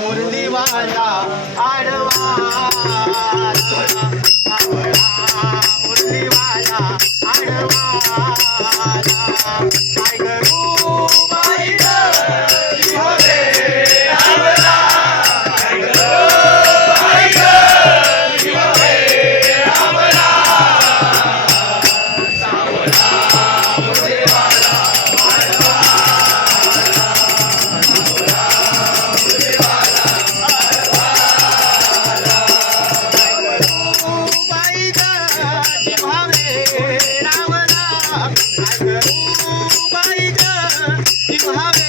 मुरलीवाला आडवा सावळा मुरलीवाला आडवा. शिव हवे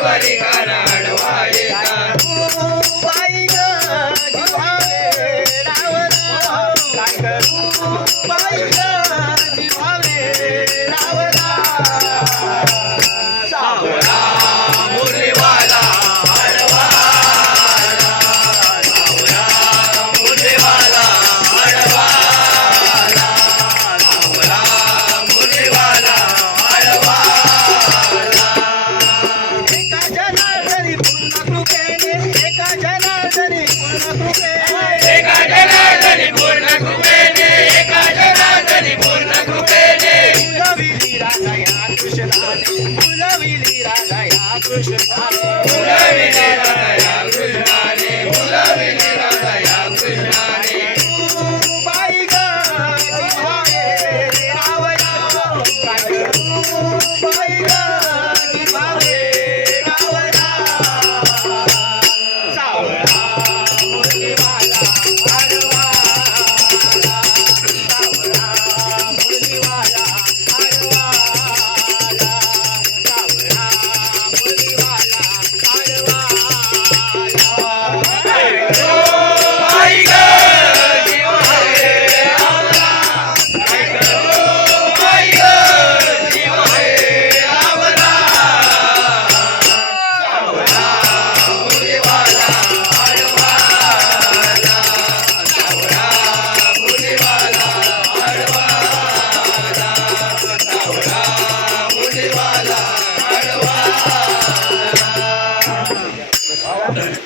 llevar y ganar. कृष्ण